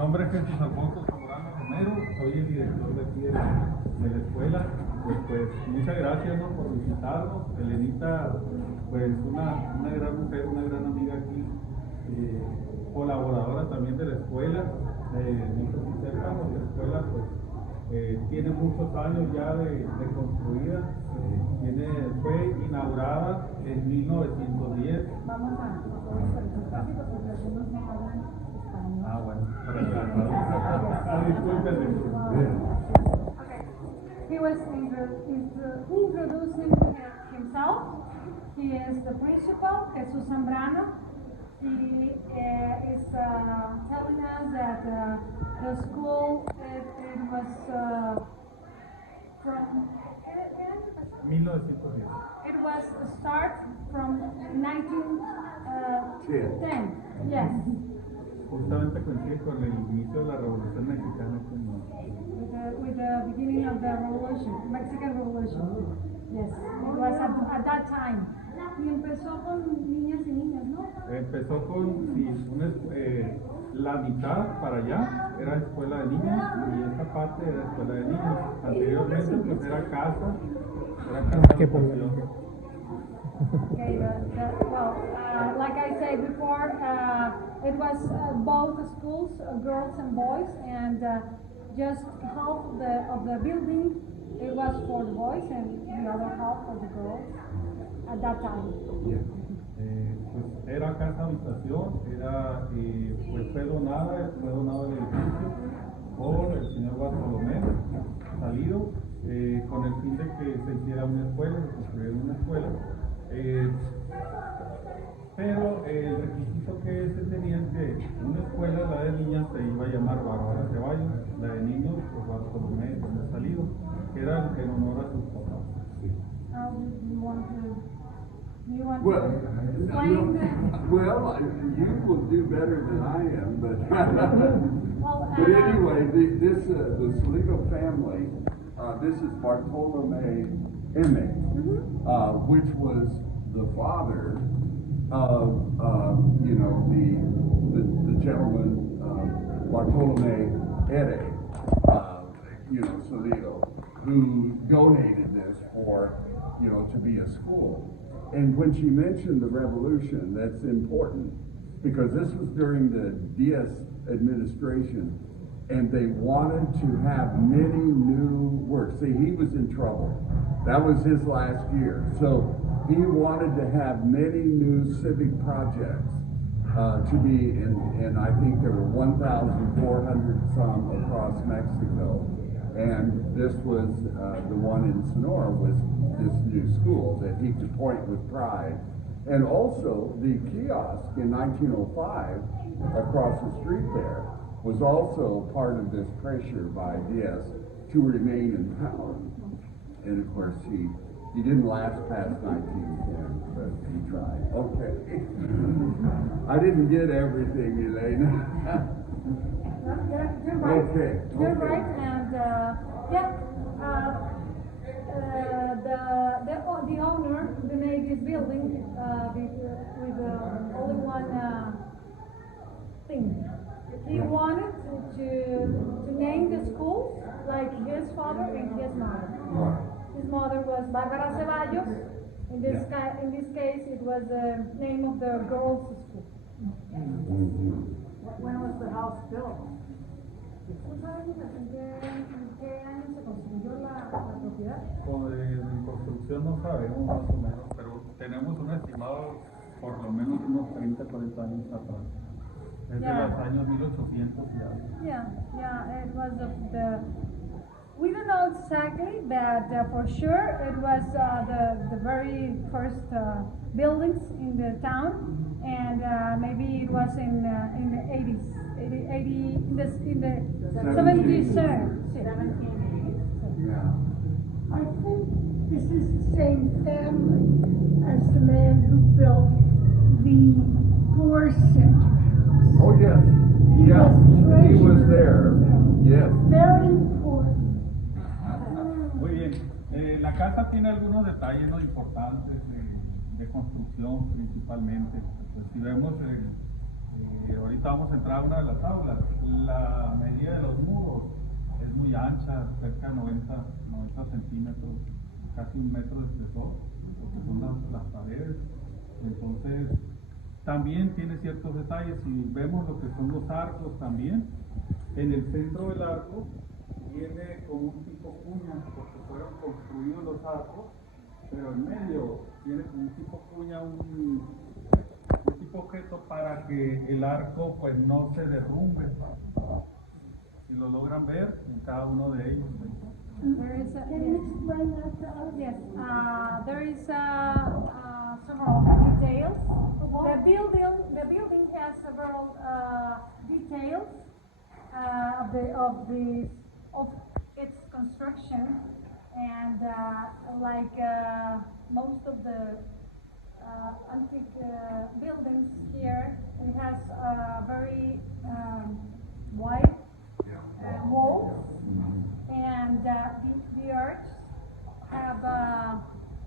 nombre es Jesús Alfonso Zamorano Romero, soy el director de aquí de la escuela. Pues muchas gracias, ¿no?, por visitarnos. Elenita, pues una gran mujer, una gran amiga aquí, colaboradora también de la escuela. No sé si sepan, la escuela pues tiene muchos años ya de construida. Fue inaugurada en 1910. Vamos a solicitar porque algunos no hablan español. Bueno, discúlpenme. Okay. He was introducing himself. He is the principal, Jesús Zambrano. He is telling us that the school it was from 1910. it was start from 1910. Yes. Justamente coincide con el inicio de la Revolución Mexicana. With the beginning of the revolution, Mexican Revolution. Yes, it was at that time. Y empezó con niñas y niños, ¿no? Empezó con la mitad para allá era escuela de niños y esa parte era escuela de niños. Anteriormente pues era casa de educación. Okay, well, like I said before, it was both schools, girls and boys, and just half of the building it was for the boys and the other half for the girls at that time. Pues era casa habitación, pues fue donado el edificio por el señor Bartolomé, salido, con el fin de que se hiciera una escuela, se construyera una escuela. Pero el requisito que se tenía es que una escuela, la de niñas, se iba a llamar Bárbara Ceballos, la de niños, pues Bartolomé, salido, que era en honor a sus papás. You want to explain well, you will do better than I am, but well, but anyway, the Salido family, this is Bartolomé Enríquez, which was the father of the gentleman Bartolomé Enríquez, Salido, who donated this for to be a school. And when she mentioned the revolution, that's important because this was during the Diaz administration and they wanted to have many new works. See, he was in trouble. That was his last year. So he wanted to have many new civic projects to be, and I think there were 1,400 some across Mexico. And this was the one in Sonora was this new school that he could point with pride. And also the kiosk in 1905 across the street there was also part of this pressure by Diaz to remain in power. And of course he didn't last past 1910, but he tried. Okay. I didn't get everything, Elena. You're right. Okay. You're right, and the owner who made this building with only one thing. He wanted to name the school like his father and his mother. His mother was Bárbara Ceballos. In this case, it was the name of the girls' school. When was the house built? ¿En qué año se construyó la propiedad? En construcción no sabemos más o menos, pero tenemos un estimado por lo menos unos 30, 40 años atrás. Es de los años 1800 y algo. Yeah, it was we don't know exactly, but for sure it was the very first buildings in the town, and maybe it was in the 80s, in the 70s. Yeah. I think this is the same family as the man who built the Boer Center. Oh yes. He was there. Yes. Very important. Muy bien. La casa tiene algunos detalles importantes de construcción principalmente. Pues si vemos Ahorita vamos a entrar a una de las aulas. La medida de los muros es muy ancha, cerca de 90 centímetros, casi 1 metro de espesor, lo que son las paredes. Entonces, también tiene ciertos detalles. Si vemos lo que son los arcos también, en el centro del arco viene con un tipo cuña, porque fueron construidos los arcos, pero en medio tiene como un tipo cuña, un tipo objeto para que el arco pues no se derrumbe. Si lo logran ver en cada uno de ellos. There is Can you explain that to us? yes, there is several details. The building has several details of its construction, and like most of the antique buildings here, it has very wide walls, and the arch have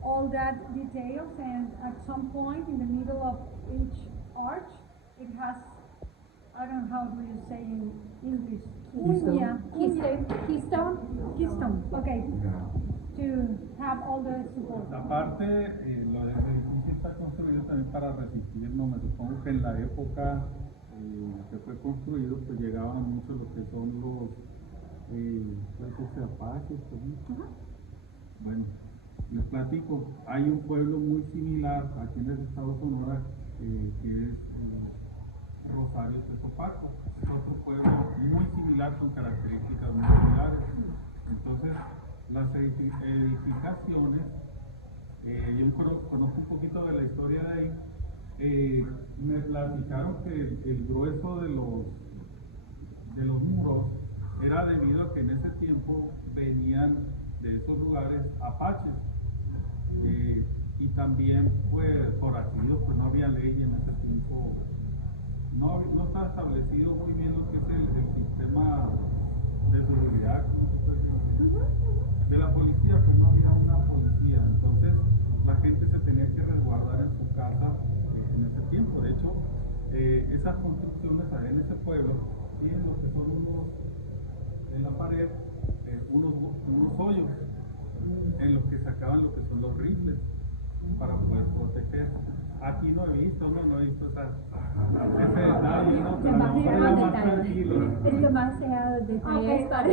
all that details, and at some point in the middle of each arch, it has, I don't know how do you say in English, keystone, okay, to have all the support. Aparte, lo del edificio está construido también para resistir, no me supongo que en la época que fue construido, pues llegaban mucho lo que son los apaches. Bueno, les platico, hay un pueblo muy similar aquí en el estado de Sonora, que es Rosario Tezopaco. Es otro pueblo muy similar, con características muy similares. Entonces, las edificaciones, yo conozco un poquito de la historia de ahí. Me platicaron que el grueso de los muros era debido a que en ese tiempo venían de esos lugares apaches, y también pues forajidos, pues no había ley en ese tiempo, no estaba establecido muy bien lo que es el sistema de seguridad de la policía, pues no había una policía, entonces la gente se tenía que resguardar en su casa en ese tiempo. De hecho, esas construcciones en ese pueblo tienen lo que son en la pared, unos hoyos en los que sacaban lo que son los rifles para poder proteger. Aquí no he visto ese detalle, ¿no? Pero más tranquilo. Es demasiado detalles Okay. para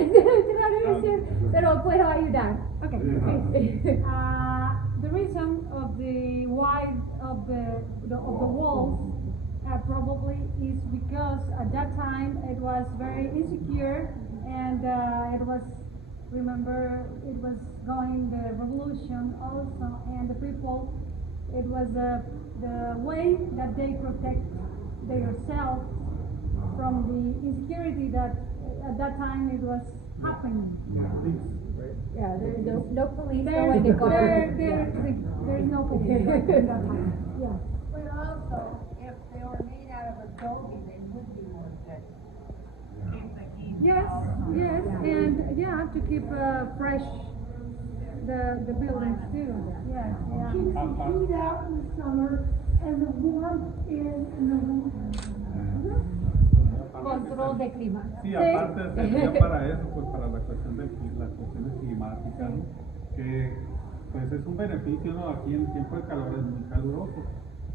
decir, pero puedo ayudar. Okay. The reason of the wide of the walls probably is because at that time it was very insecure, and it was, remember, it was going the revolution also, and the people, it was the way that they protect themselves from the insecurity that at that time it was happening. Yeah, there's no police, no There, way to guard. there's no police at that time. Yeah. But also, if they were made out of adobe, they would be more good. Keep the heat Yes, out. yes, and yeah, to keep fresh the buildings too. Yes, yeah. Keeps the heat out in the summer and the warmth in the winter. Control de clima. Sí, aparte servía para eso, pues para la cuestión de las cuestiones climáticas, ¿no? Que pues es un beneficio, ¿no? Aquí en el tiempo de calor es muy caluroso.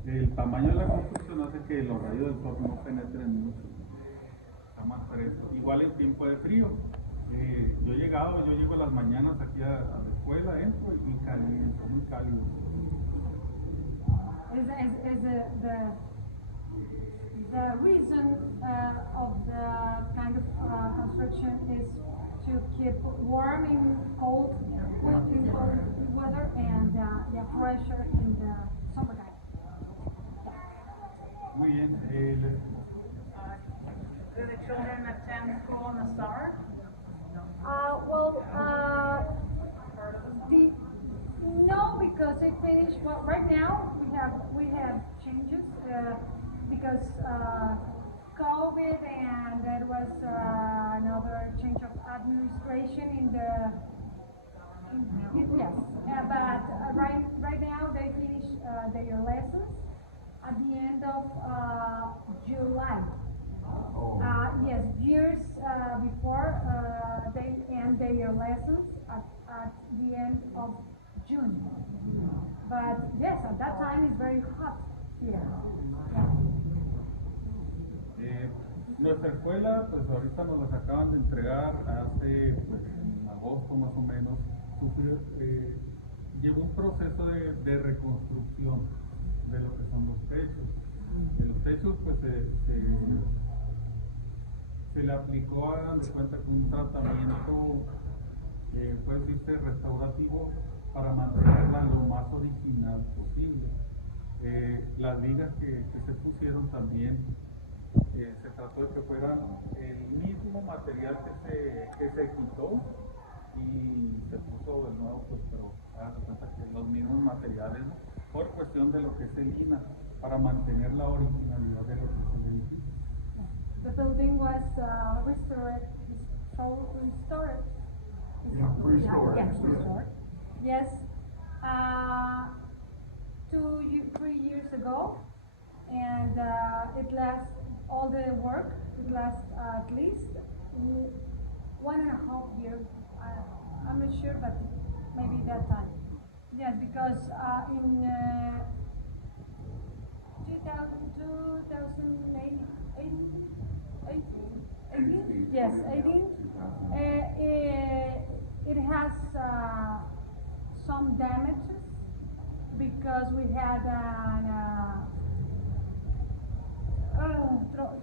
El tamaño de la construcción hace que los rayos del sol no penetren mucho. Está más fresco. Igual en tiempo de frío. Yo llego a las mañanas aquí a la escuela, entro y caliente, muy cálido. The reason of the kind of construction is to keep warm in cold weather, and fresher in the summertime. Muy bien. Do the children attend school in the summer? No, because it finished. Well, right now we have changes because COVID, and there was another change of administration in the. Yes, but right now they finish their lessons. at the end of July. Oh. Yes, years before they end their lessons at the end of June. But yes, at that time it's very hot here. Nuestra escuela, pues ahorita nos las acaban de entregar hace, pues, en agosto más o menos. Llevó un proceso de reconstrucción de lo que son los techos. En los techos, pues, se le aplicó, hagan de cuenta, con un tratamiento, puede decirse, restaurativo para mantenerla lo más original posible. Las vigas que se pusieron también, se trató de que fueran el mismo material que se quitó y se puso de nuevo, pues, pero hagan de cuenta que los mismos materiales, ¿no? Por cuestión de lo que es el INA, para mantener la originalidad de lo que es el edificio. The building was restored. Yeah, restored. Yes, restored. Yes, 3 years ago, and it lasts all the work. It lasts at least 1.5 years. I'm not sure, but maybe that time. Yes, because in 2008, 18? Yes, 18. It has some damages because we had an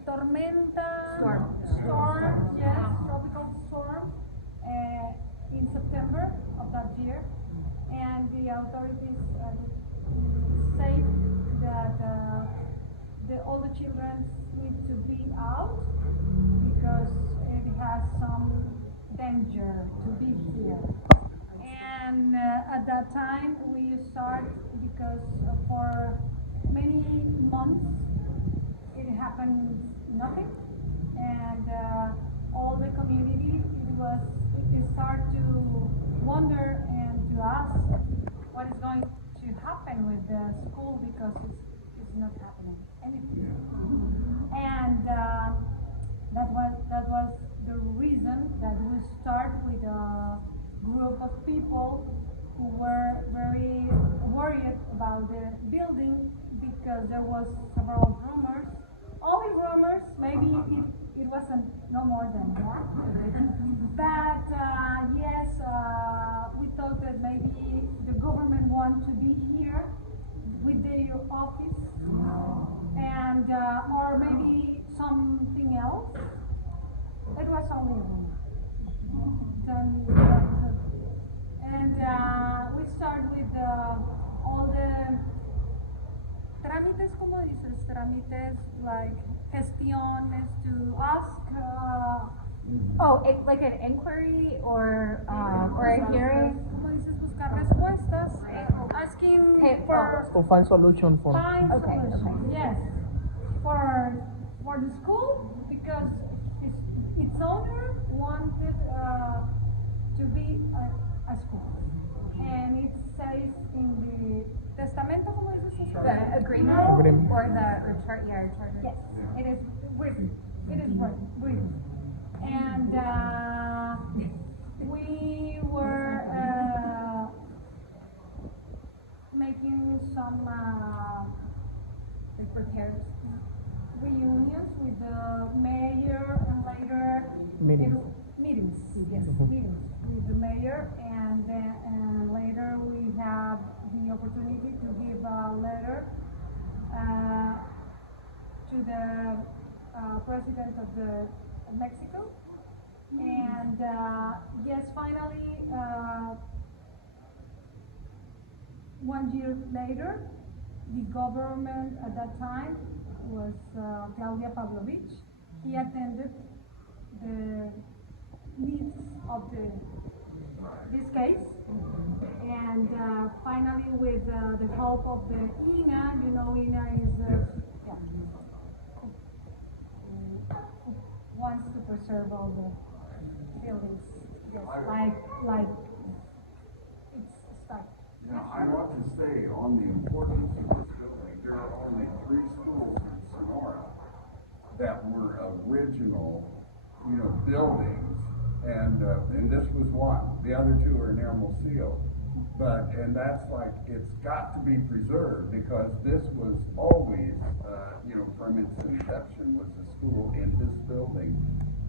tormenta storm, yes, tropical storm in September of that year, and the authorities said that all the children need to be out because it has some danger to be here. And at that time we start because for many months it happened nothing, and all the community it started to wonder and to ask what is going to happen with the school because it's not happening anything. And that was the reason that we start with a group of people who were very worried about the building because there was several rumors. Only rumors, maybe it wasn't no more than that. But yes, we thought that maybe the government want to be here with their office, and or maybe something else. It was only a rumor. And we start with all the trámites, como dices, trámites like gestiones to ask. Like an inquiry or a hearing. Como dices, buscar respuestas, asking for To find solution for. find Okay, solution. okay. Yes, for the school because its owner wanted to be a school, and it says in the testamento, como dices, The agreement Agreement. or the charter. Yes, it is written. It is written. And we were making some Repairs. reunions with the mayor and later Meetings. meetings. Yes, meetings with the mayor, and later we have the opportunity to give a letter to the president of Mexico, and yes, finally 1 year later, the government at that time was Claudia Pavlovich. He attended the needs of this case, and finally with the help of the INA, you know, INA is yeah, who wants to preserve all the buildings, yes, like it's stuck. Now, I want to say on the importance of this building, there are only 3 schools in Sonora that were original, you know, buildings, and this was one. The other 2 are in Hermosillo. And that's like, it's got to be preserved because this was always, you know, from its inception was a school in this building.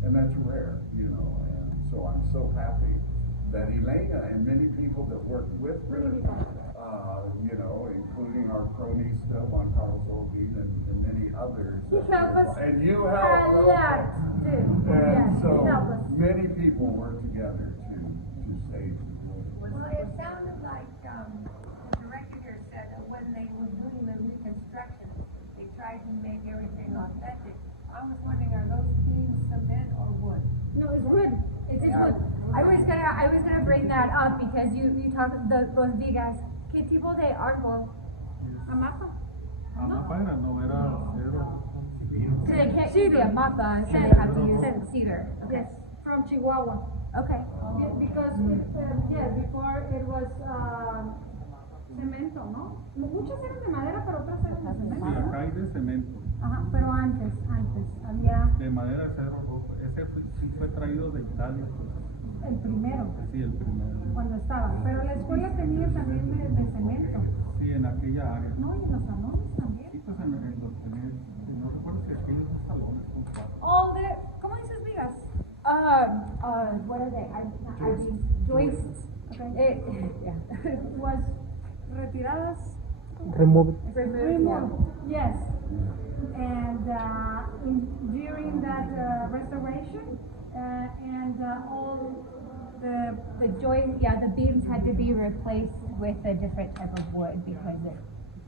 And that's rare, you know, and so I'm so happy that Elena and many people that worked with her, you know, including our cronista, Juan Carlos Olvin, and many others. He helped us And you a helped. lot, too. And Yes, so he helped us. many people work together to save the building. Well, it sounded like, the director here said that when they were doing the reconstruction, they tried to make everything authentic. I was wondering, are those beams cement or wood? No, it's wood. It's wood. I was gonna bring that up because you talked los vigas. ¿Qué tipo de árbol? Amapa. Amapara, no era cedro. So they can't use the amapa, so they have to use cedar. Yes, from Chihuahua. Okay. Yeah, because before it was cemento, ¿no? Muchas eran de madera, pero otras eran de Sí, cemento. acá hay de cemento, Ajá, pero antes había de madera de cedro rojo. Ese sí fue traído de Italia. el primero, Sí, el primero. cuando estaba. Pero la escuela tenía también de cemento. Sí, en aquella área. No, y en los salones Sí, también. pues en los tenían, no recuerdo si aquellos dos salones son 4. All the, ¿cómo dices vigas? What are they? Joists. Okay. Yeah. Was retiradas. Remove it. Removed, yes. And during that restoration, and all The joint, yeah, the beams had to be replaced with a different type of wood because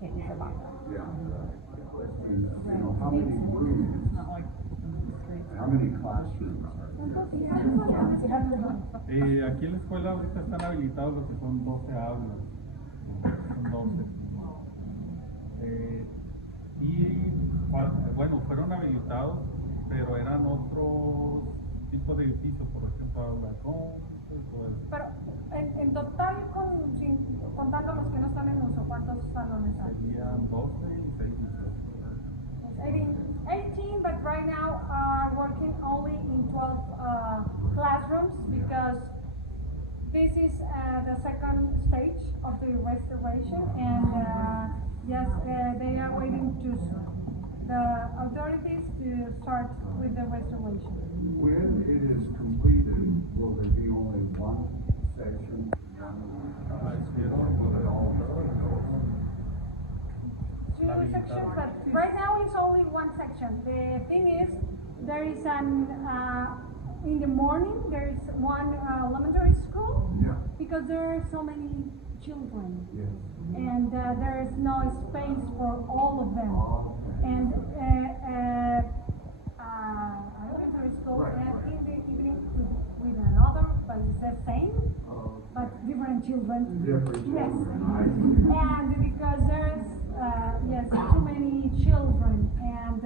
it was a lot. Yeah. And, you know, how many rooms, how many classrooms are there? Aquí en la escuela ahorita están habilitados lo que son 12 aulas. Son 12. Bueno, fueron habilitados, pero eran otro tipo de edificios, por ejemplo, aula de cómputos, todo eso. Pero en total, contando los que no están en uso, ¿cuántos salones hay? Serían 12 y 6 18, but right now working only in 12 classrooms because this is the second stage of the restoration, and yes, they are waiting to the authorities to start with the restoration. When it is completed, will there be only one section? Will it all Two sections, but right now it's only one section. The thing is, there is an in the morning there is one elementary school Yeah. because there are so many children, Yes. and there is no space for all of them. And elementary school, Right, and right. in the evening with another, but it's the same, Oh, but different children. different. Yes, children. and because there's yes too many children, and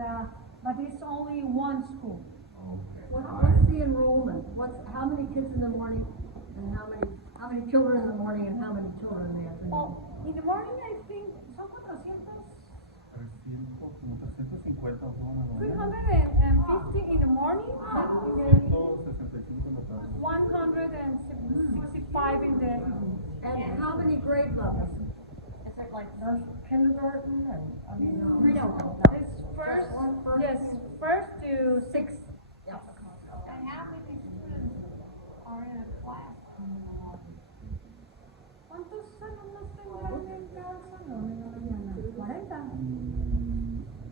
but it's only one school. Okay. What's the enrollment? How many kids in the morning and how many children in the morning and how many children in the afternoon? Oh, in the morning I think son 400. 350, ¿no? 350 in the morning, 165 en la tarde. 165 in the evening. And how many grade levels? Is it like kindergarten or, I mean, No. It's first, yes, first to 6. Yeah. and how many students are in a class? ¿Cuántos alumnos tendrán en cada salón en la mañana? 40.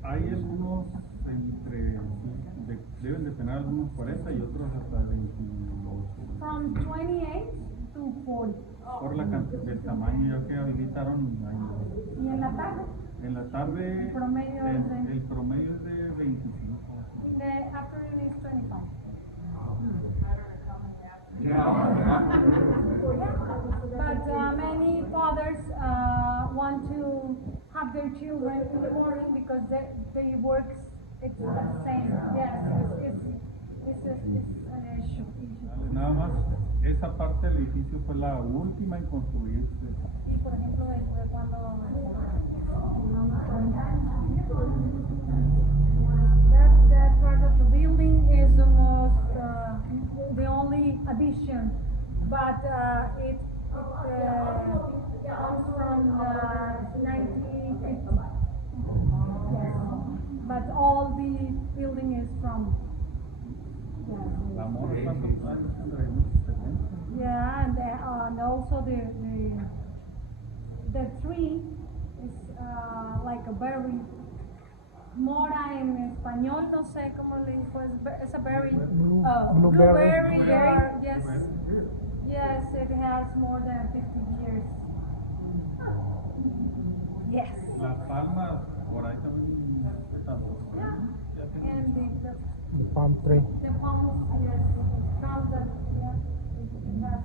Hay algunos deben de tener algunos 40 y otros hasta 28. From 28 to 40. Por la cantidad del tamaño ya que habilitaron ahí. Y en la tarde, En la tarde El promedio es de- el promedio es de 25. in the afternoon is 25. Yeah. But many fathers want to have their children in the morning because they work, it's the same. Yes, it's an issue. Nada más, esa parte del edificio fue la última en construirse. Y por ejemplo, de cuando That part of the building is the most, the only addition, but it comes from 1950. Yes. But all the building is from. La mora, ¿cuántos años tendrá? Unos 70. Yeah, and also the tree is like a berry. Mora en español, no sé cómo le dijo, es a berry. Blueberry, yes. Yes, it has more than 50 years. Yes. Las palmas, por ahí también están. Yeah. And The palm tree. the palms, yes, palms that, yeah, it has.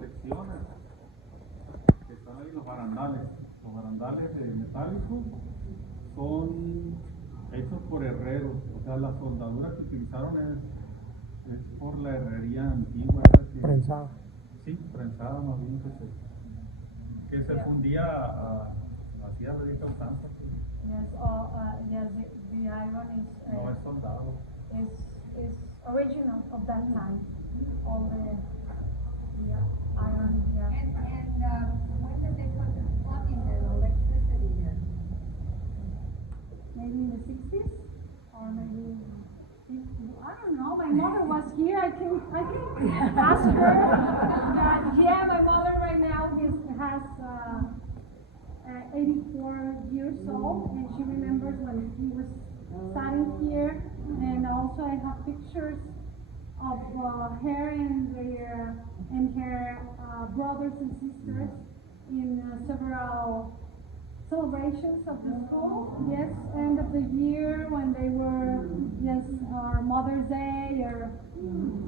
Secciones que están ahí, los barandales. Los barandales metálicos son hechos por herreros. O sea, la soldadura que utilizaron es por la herrería antigua. Prensado. Sí, prensada más bien que se fundía hacía de esta usanza. Yes, yes, the iron is. No es soldado. Is original of that time. All the iron, yeah. And when did they put the plumbing and electricity in? Maybe in the 60s or maybe 50s. I don't know. My mother was here. I can ask her. Yeah, my mother right now has 84 years old, and she remembers when he was standing here. And also I have pictures of her and her brothers and sisters in several celebrations of the school. Yes, end of the year when they were, yes, or Mother's Day or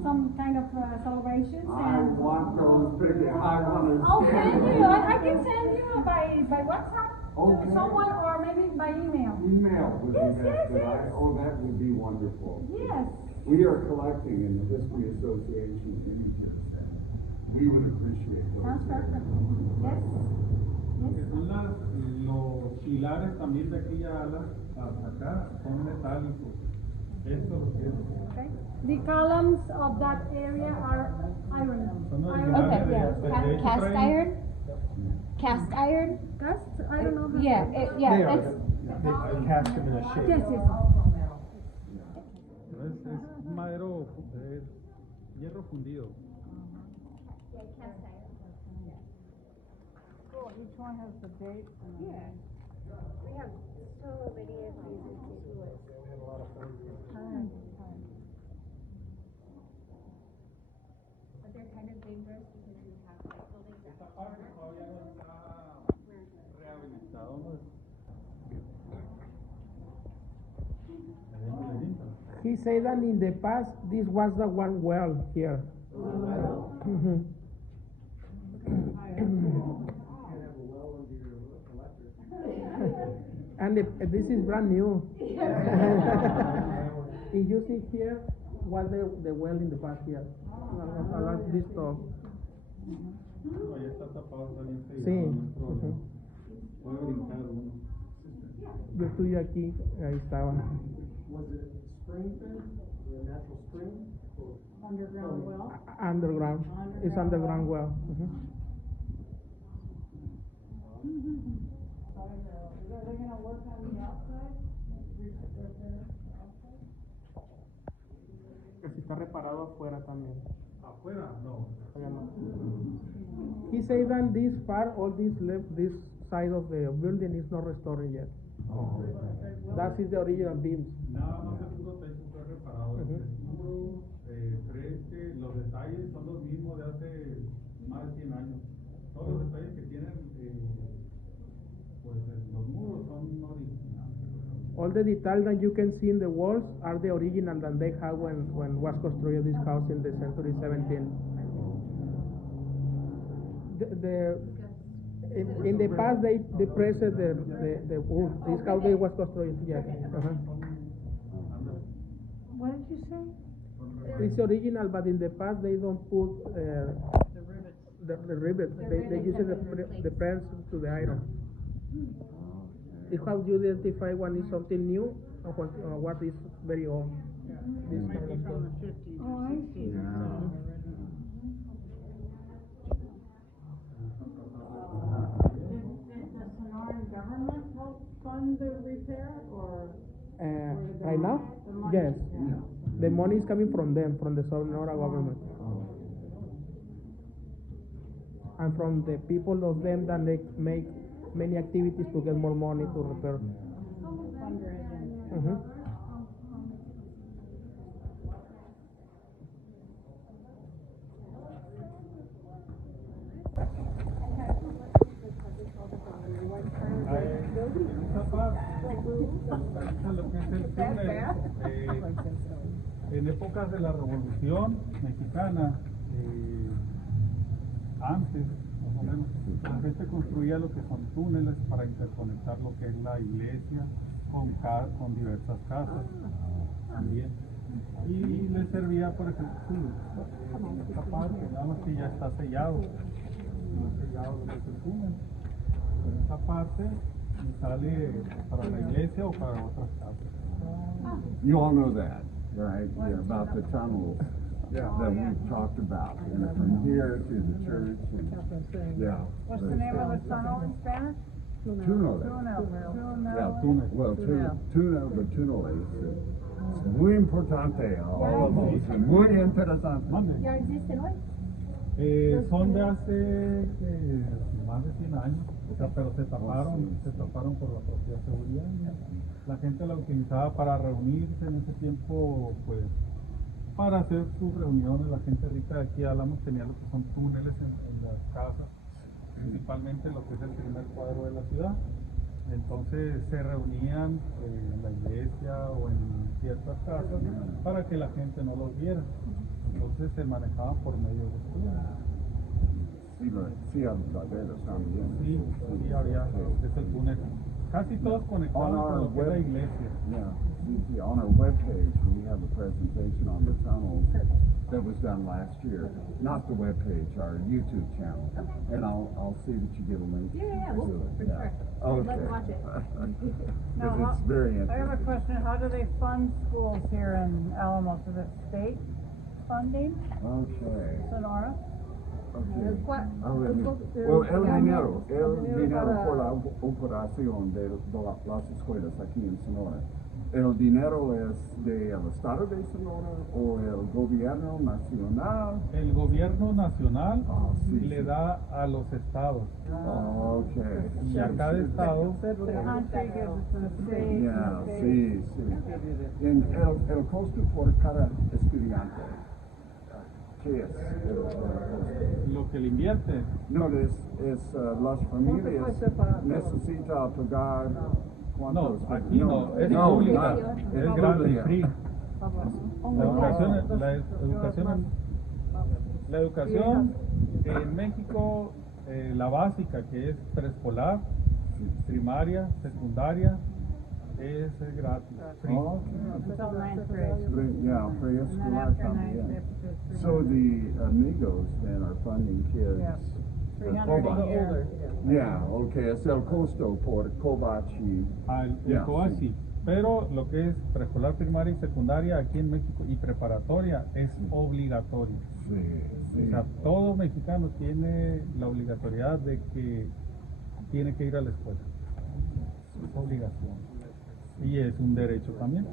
some kind of celebrations. I want those pictures. I want to I'll stand send with you. I can send you by WhatsApp Okay. to someone or maybe by email. Email would Yes, be yes, best. yes. That would be wonderful. Yes. We are collecting in the History Association images, and we would appreciate those. Sounds perfect. Yes. Que son los pilares también de aquella ala hasta acá son metálicos. Esto lo que es. Okay. The columns of that area are iron. Son Iron. originales Okay, yeah. de hecho Cast traen- iron? Cast iron? Cast? I don't know. Yeah, They cast them in a shape. Yes, yes. Es madero, es hierro fundido. Cool. Each one has the date. Yeah. We have so many of these ridiculous. But they're kind of dangerous because you have like buildings that Esta parte todavía no está rehabilitado, ¿no? He said that in the past, this was the one well here. Mhm. And this is brand new. If you see here, was the well in the past here. Along this top. Ahí está tapado también. Sí. Puede brincar uno. Yo estoy aquí, ahí estaba. Was it spring fed, the natural spring? Underground well? Underground. It's underground well. Mhm. Are they gonna work on the outside? Que si está reparado afuera también. Afuera, no. Allá no. He said that this part, all this left, this side of the building is not restored yet. That is the original beams. Nada más el puro techo fue reparado. Ujú. El muro, frente, los detalles son los mismos de hace más de 100 años. Todos los detalles que tienen, pues los muros son originales. All the details that you can see in the walls are the original that they had when was constructed this house in the century 17. In the past they pressed the wood. This how they was constructed. Yeah. What did you say? It's original, but in the past they don't put the rivets. They use the press to the iron. It's how you identify when is something new or what is very old. This kind of stuff. Oh, I see. Did the Sonoran government help fund the repair, or? Right now, yes, the money is coming from them, from the Sonora government, and from the people of them that they make many activities to get more money to repair. Mm-hmm. Lo que es el túnel, en épocas de la Revolución Mexicana, antes, más o menos, la gente construía lo que son túneles para interconectar lo que es la iglesia con diversas casas también. Y les servía, por ejemplo, esta parte, nada más que ya está sellado, lo que es el túnel. Pero esta parte sale para la iglesia o para otras casas. You all know that, right? Yeah, about the tunnels that we've talked about. And from here to the church. And, yeah. What's the name of the tunnel in Spanish? Túnel. Yeah, túnel. Well, túnel, the túnel es muy importante. Muy interesante. ¿Ya existen hoy? Son de hace más de 100 años, o sea, pero se taparon por la propia seguridad. La gente la utilizaba para reunirse en ese tiempo, pues, para hacer sus reuniones. La gente rica de aquí de Álamos tenía lo que son túneles en las casas, principalmente lo que es el primer cuadro de la ciudad. Entonces se reunían en la iglesia o en ciertas casas para que la gente no los viera. Entonces se manejaban por medio de túneles. Sí, verdaderos también. Sí, había, es el túnel. Casi todos conectados con lo que es la iglesia. Yeah, on our webpage we have a presentation on the tunnels that was done last year. Not the webpage, our YouTube channel. And I'll see that you get a link. Yeah, to for it. sure. Okay. Let's watch it. Because it's very I have a interesting. question. How do they fund schools here in Alamos? Is it state funding? Okay. Sonora? Okay. ¿Cuál? Well, el dinero por la operación de las escuelas aquí en Sonora, ¿el dinero es del Estado de Sonora o el gobierno nacional? El gobierno nacional Sí, le da a los estados. Okay. Y a cada estado, The country gives it to the state. Yeah, sí. En el costo por cada estudiante, ¿qué es el costo? lo que le invierte. No, las familias necesitan pagar. No, aquí no, es pública, es grande, free. La educación en México, la básica, que es preescolar, primaria, secundaria, es gratis, free. Until ninth grade. Yeah, And then preescolar after ninth, they también. have to do So the amigos then are funding kids. Yeah. for 300 Kovac. a year. Yeah, okay, es el costo por Kovac y El COASI. Pero lo que es preescolar, primaria y secundaria aquí en México y preparatoria es obligatorio. sí. O sea, todo mexicano tiene la obligatoriedad de que tiene que ir a la escuela. Es obligación. Y es un derecho también.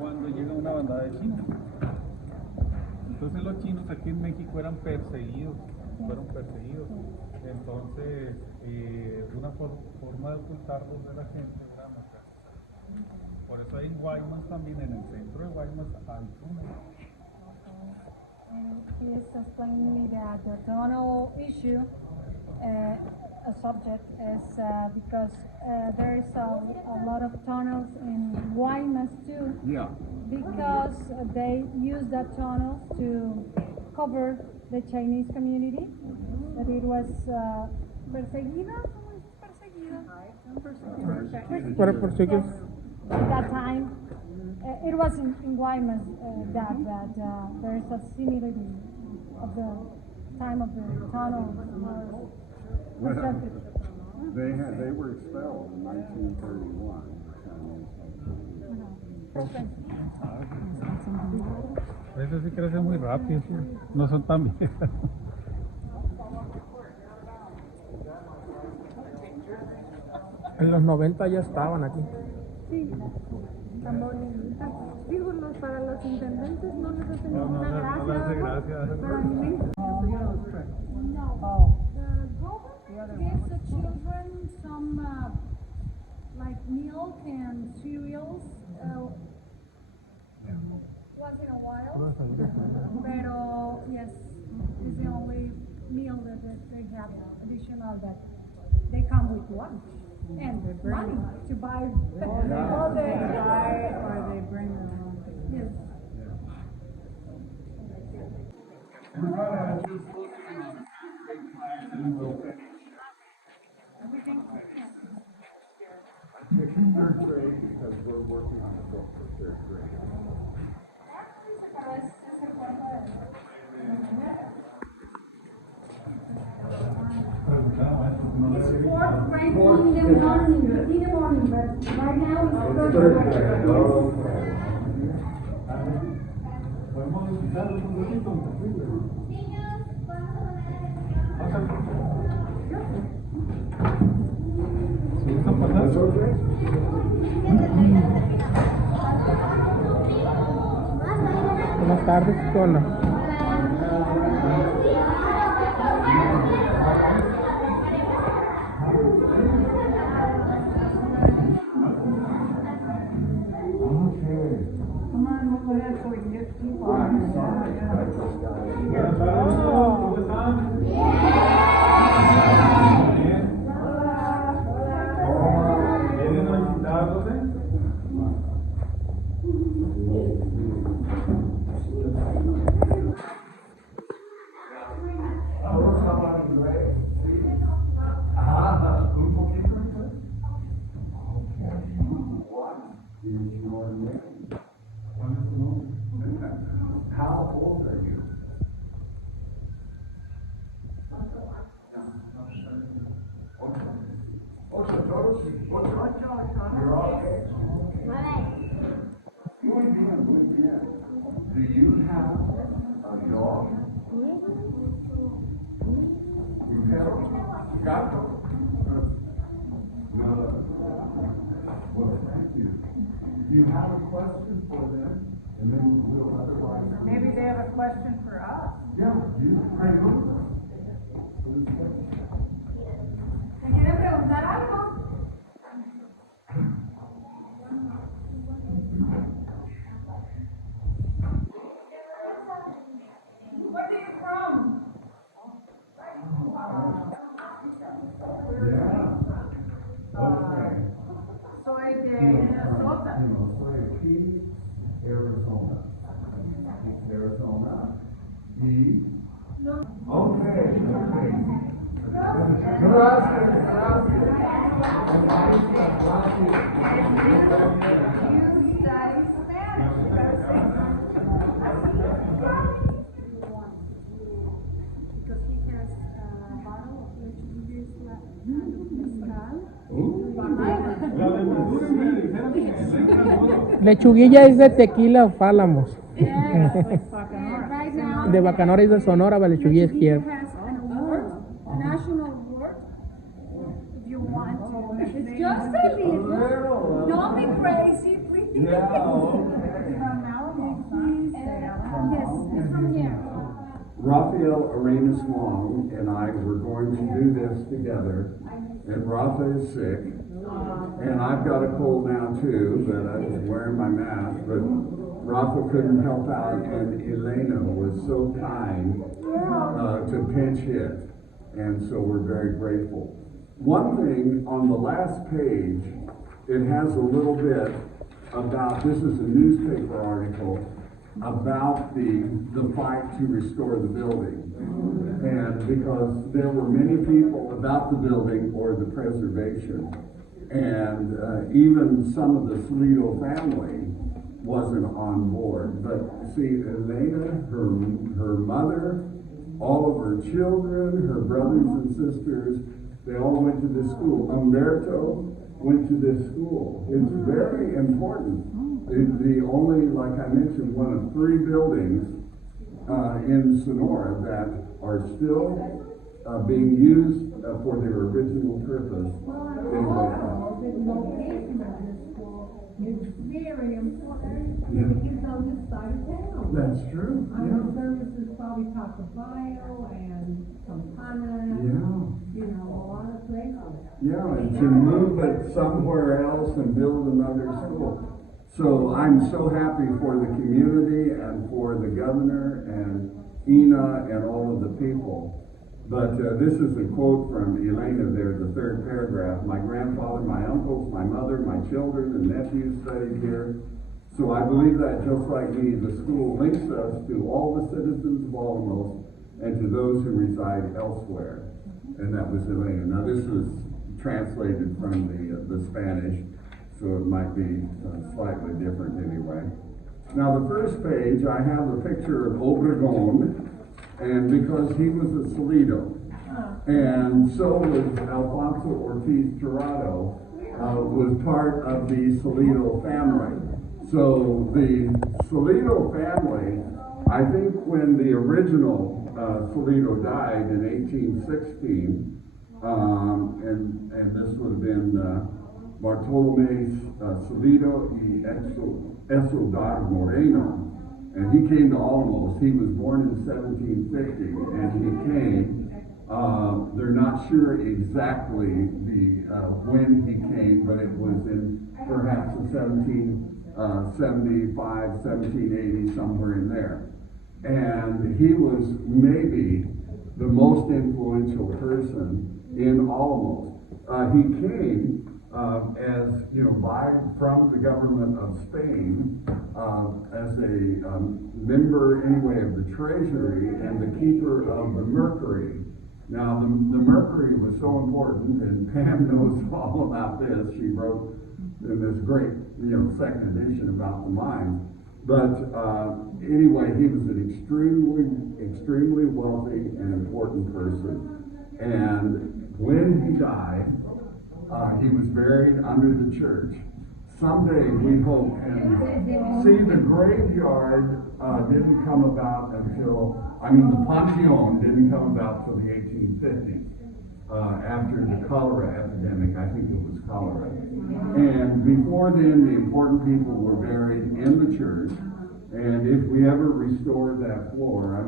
Cuando llega una bandada de chinos. Entonces los chinos aquí en México fueron perseguidos. Entonces, una forma de ocultarlos de la gente era matar. Por eso hay en Guaymas también, en el centro de Guaymas, hay túneles. He is explaining me that the tunnel issue, a subject, is because there is a lot of tunnels in Guaymas too. Yeah. Because they use that tunnel to cover the Chinese community. That it was perseguida. Para perseguir. at that time. It was in Guaymas that there is a similarity of the time of the tunnel constructed. They were expelled in 1931. Eso sí crece muy rápido, sí. No son tan viejas. En los 90 ya estaban aquí. Sí, tan bonitas. Digo, para los intendentes no les hace ninguna gracia. No les hace gracia. Para mí. No. Oh. The government gives the children some like milk and cereals once in a while. Pero yes, it's the only meal that they have additional that they come with lunch and money to buy all the or they bring their own. yes. We're gonna just look at big class and we'll finish. I'm picking third grade because we're working on the book for third grade. It's fourth grade in the morning, but right now it's Third third grade, grade. okay. Podemos visitar un poquito. ¿Sí gusta pasar? Buenas tardes, ¿qué onda? Come on, move ahead so we can get to people. Buenas tardes, ¿cómo están? Bien. ¿Vienen a visitarlos, ¿Todos hablan inglés? Sí. Ah, un poquito inglés. Okay. What is your name? ¿Cuál es su nombre? How old are you? Ocho, todos, ocho. You're okay. Muy bien, muy bien. Do you have a dog? Un perro? Gato? No. Well, thank you. Do you have a question for them? And then we'll otherwise. Maybe they have a question for us. Yeah, you. Very good. ¿Me quiere preguntar algo? Where are you from? Yeah. Okay. Soy de Minnesota. Soy aquí, Arizona. Arizona. Y. Okay. Gracias. Because he has a bottle of Lechuguilla es de tequila of Álamos. right now. De Bacanora y de Sonora, but Lechuguilla is here. He has an award, a national award. If you want to. It's just a little. Don't be crazy, please. Yes, he's from here. Raphael Arenas Long and I were going to do this together, and Rafa is sick, and I've got a cold now too, but I was wearing my mask, but Rafa couldn't help out, and Elena was so kind to pinch hit, and so we're very grateful. One thing on the last page, it has a little bit about, this is a newspaper article, about the fight to restore the building. And because there were many people about the building or the preservation. And even some of the Salido family wasn't on board. But see, Elena, her mother, all of her children, her brothers and sisters, they all went to this school. Humberto went to this school. It's very important. The only, like I mentioned, one of 3 buildings in Sonora that are still being used for their original purpose. The location of this school is very important. It's on this side of town. That's true. Our services probably talk to Bio and Campana. You know, a lot of places. Yeah, and to move it somewhere else and build another school. So I'm so happy for the community and for the governor and Ina and all of the people. But this is a quote from Elena there, the 3rd paragraph. My grandfather, my uncles, my mother, my children and nephews studied here. So I believe that just like me, the school links us to all the citizens of Álamos and to those who reside elsewhere. And that was Elena. Now this was translated from the Spanish, so it might be slightly different anyway. Now the first page, I have a picture of Obregón, and because he was a Salido, and so was Alfonso Ortiz Tirado, was part of the Salido family. So the Salido family, I think when the original Salido died in 1816, and this would have been Bartolomé Salido y Esodar Moreno, and he came to Álamos. He was born in 1750, and he came. They're not sure exactly when he came, but it was in perhaps 1775, 1780, somewhere in there. And he was maybe the most influential person in Álamos. He came as from the government of Spain as a member anyway of the treasury and the keeper of the mercury. Now the mercury was so important, and Pam knows all about this. She wrote in this great 2nd edition about the mine. But anyway, he was an extremely wealthy and important person. And when he died, he was buried under the church. Someday we hope, and see, the graveyard didn't come about until, the Pantheon didn't come about till the 1850s, after the cholera epidemic. I think it was cholera. And before then, the important people were buried in the church. And if we ever restore that floor, I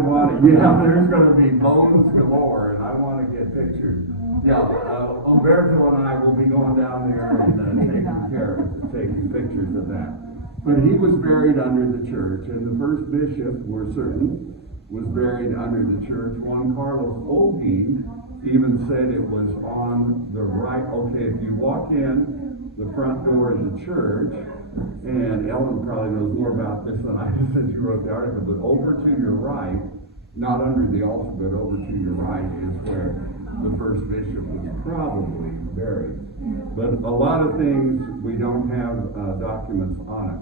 want to, there's going to be bones galore, and I want to get pictures. Yeah, Humberto and I will be going down there and taking pictures of that. But he was buried under the church, and the first bishop, we're certain, was buried under the church. Juan Carlos Holguin even said it was on the right. Okay, if you walk in the front door of the church, and Ellen probably knows more about this than I do since you wrote the article, but over to your right, not under the altar, but over to your right is where the first bishop was probably buried. But a lot of things we don't have documents on it.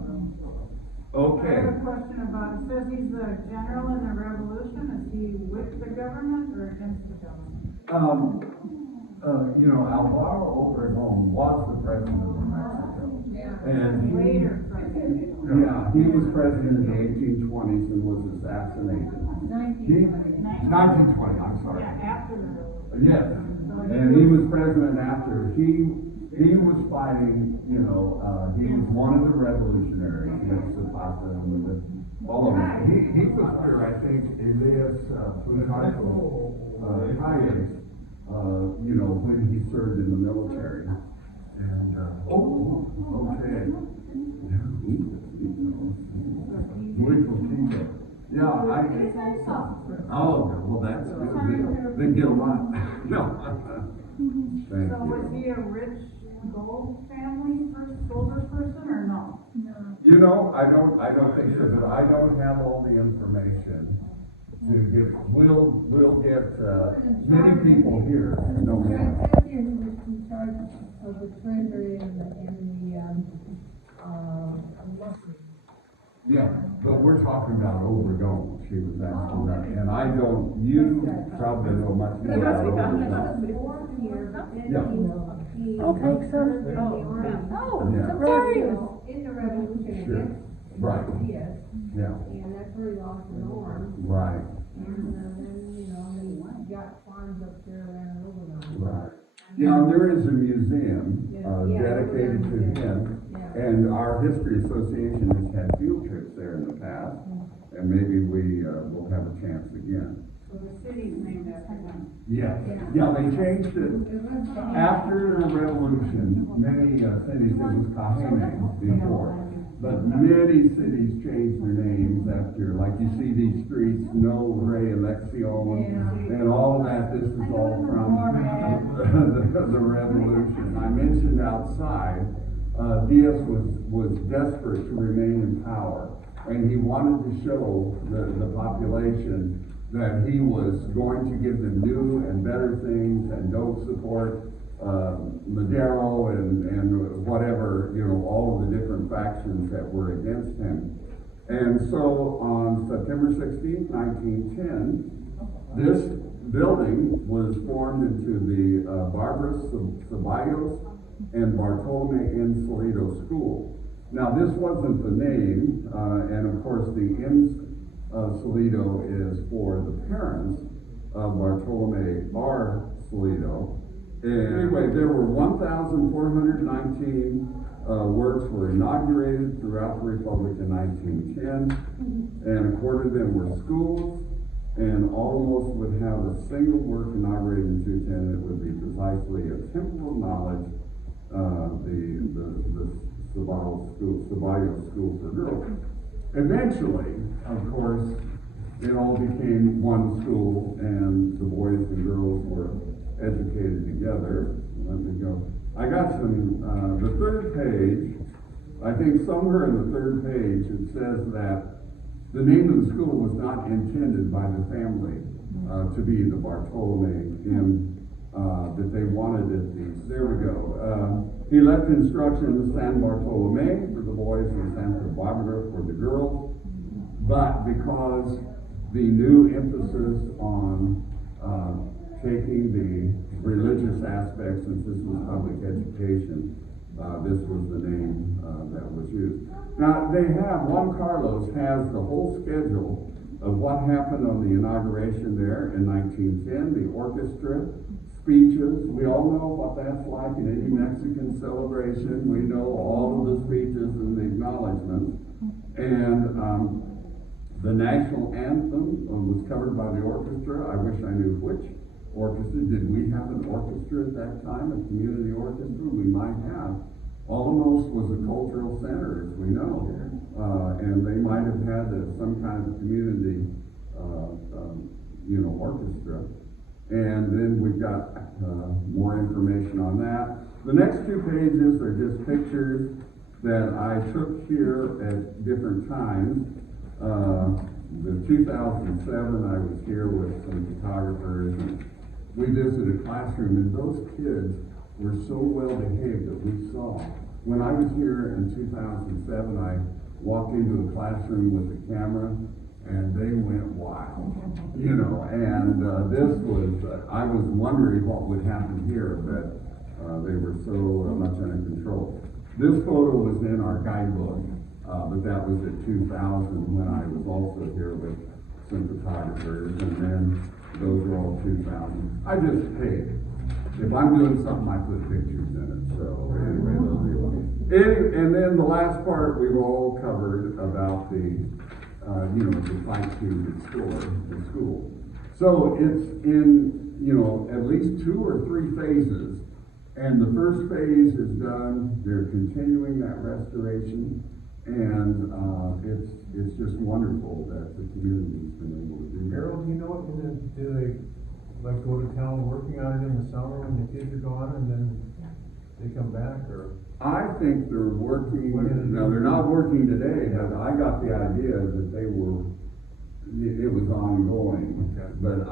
Okay. I have a question about, it says he's the general in the revolution. Is he with the government or against the government? Álvaro Obregón was the president of Mexico. And he was president in the 1820s and was assassinated. 1920, I'm sorry. Yeah, after the Yes, and he was president after. He was fighting, he was one of the revolutionaries against Zapata and with all of them. He was under, I think, Elias Plutarco Calles, when he served in the military. And, okay. Muy poquito. Yeah, well, that's good. They get a lot. No. Thank So you. was he a rich gold family golder person or no? I don't think so, but I don't have all the information. to get, we'll get, many people here. No The guy more. said here who was in charge of the treasury and mushroom. Yeah, but we're talking about Obregón, she was asking about, and I don't, you probably know much more about Obregón. Yeah. Okay, sir. Oh, Yeah. I'm sorry. In the revolution Sure. against Right. Diaz, Yeah, and that's where he lost his arm. right, And then, he got farms up there around Obregón. right. Yeah, there is a museum, Yeah. dedicated to him, Yeah. and our History Association has had field trips there in the past, and maybe we, will have a chance again. So the city's named after him. Yeah, yeah, they changed it. After the revolution, many cities, it was Cajeme before, but many cities changed their names after, like you see these streets, No Rey Elección, and all of that, this is all from the revolution. I mentioned outside, Diaz was desperate to remain in power, and he wanted to show the population that he was going to give them new and better things and don't support Madero and whatever, all of the different factions that were against him. And so on September 16th, 1910, this building was formed into the Barbara Ceballos and Bartolomé N. Salido School. Now this wasn't the name, and of course the N. Salido is for the parents of Bartolomé R. Salido. Anyway, there were 1,419 works were inaugurated throughout the Republic in 1910, and a quarter of them were schools, and almost would have a single work inaugurated in 210. It would be precisely a Temple of Knowledge, the Ceballos School for Girls. Eventually, of course, it all became one school, and the boys and girls were educated together. Let me go. I got some, the third page, I think somewhere in the third page, it says that the name of the school was not intended by the family to be the Bartolomé M. That they wanted it. There we go. He left instructions San Bartolomé for the boys and Santa Barbara for the girls, but because the new emphasis on taking the religious aspects, since this was public education, this was the name that was used. Now Juan Carlos has the whole schedule of what happened on the inauguration there in 1910, the orchestra, speeches. We all know what that's like in any Mexican celebration. We know all of the speeches and the acknowledgments. And the national anthem was covered by the orchestra. I wish I knew which orchestra. Did we have an orchestra at that time, a community orchestra? We might have. Álamos was a cultural center, as we know. And they might have had some kind of community, orchestra. And then we've got more information on that. The next two pages are just pictures that I took here at different times. The 2007, I was here with some photographers, and we visited a classroom, and those kids were so well behaved that we saw. When I was here in 2007, I walked into the classroom with a camera, and they went wild, and this was, I was wondering what would happen here, but they were so much under control. This photo was in our guidebook, but that was at 2000 when I was also here with some photographers, and then those are all 2000. I just, hey, if I'm doing something, I put pictures in it, so anyway, those are and then the last part we've all covered about the the fight to restore the school. So it's in, at least 2 or 3 phases, and the first phase is done. They're continuing that restoration, and it's just wonderful that the community's been able to do that. Harold, do you know what, do they go to town working on it in the summer when the kids are gone, and then they come back, or? I think they're working, now they're not working today, but I got the idea that they were it was ongoing, but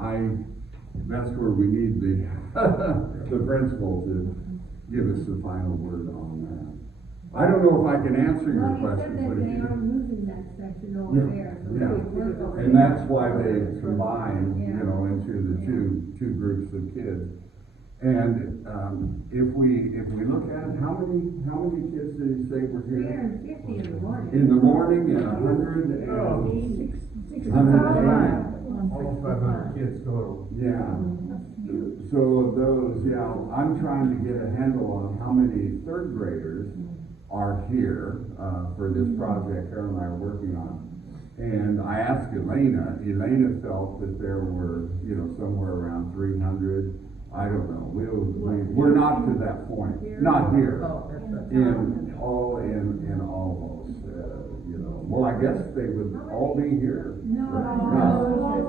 that's where we need the, the principal to give us the final word on that. I don't know if I can answer your Well, question, he said but that if they you. are using that section over Yeah, there. So yeah. they work over And there. that's why they combined, you Yeah. know, into the two groups of kids. And, if we look at it, how many kids did he say were here? 350 in the morning. In the morning, and 100 and. 180. Almost 500 kids total. Yeah. So those, I'm trying to get a handle on how many third graders are here, for this project Carol and I are working on. And I asked Elena felt that there were, you know, somewhere around 300. I don't know, we're not to that point, not here. In all those, you know, well, I guess they would all be here. No,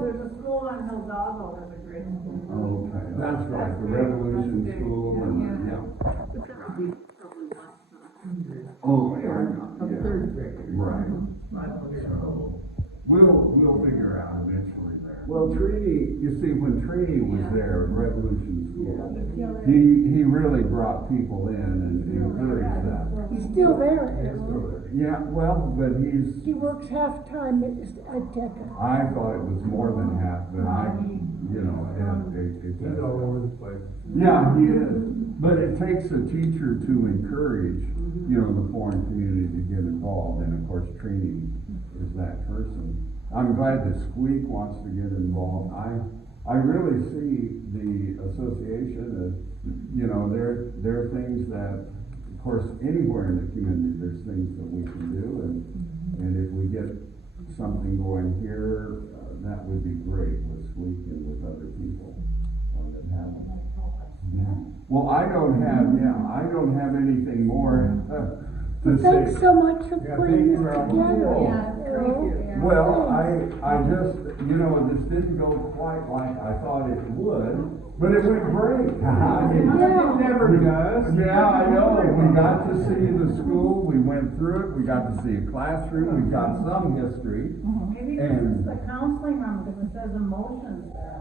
there's a school on Hildalgo, there's a grade school. Okay, that's right, the Revolution School and, yeah. Oh, yeah. Third grade. Right. So, we'll figure out eventually there. Well, Trini, you see, when Trini was there at Revolution School, he really brought people in and encouraged that. He's still there. Yeah, well, but He works half-time at Tech. I thought it was more than half, but you know, He's all over the place. yeah, he is. But it takes a teacher to encourage, you know, the foreign community to get involved, and of course, Trini is that person. I'm glad that Squeak wants to get involved. I really see the association as, you know, there are things that, of course, anywhere in the community, there's things that we can do, and if we get something going here, that would be great with Squeak and with other people that have them. Yeah. Well, I don't have anything more to say. Thanks so much for Yeah, putting thank this you, together. Ralph. Well, I just, you know, this didn't go quite like I thought it would, but it went great. It never does. Yeah, I know. We got to see the school, we went through it, we got to see a classroom, we got some history. Maybe this is the counseling room, because it says emotions there.